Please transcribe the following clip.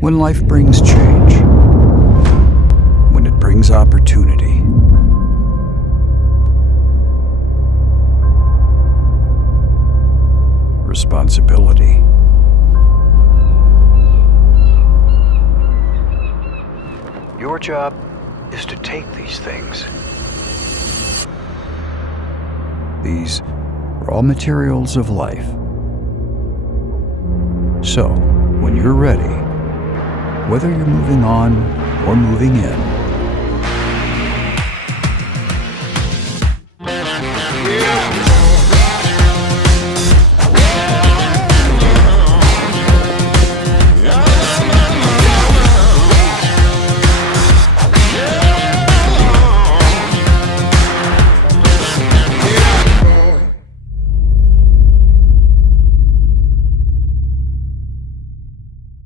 When life brings change, when it brings opportunity, responsibility, your job is to take these things, these raw materials of life. So, when you're ready, whether you're moving on or moving in,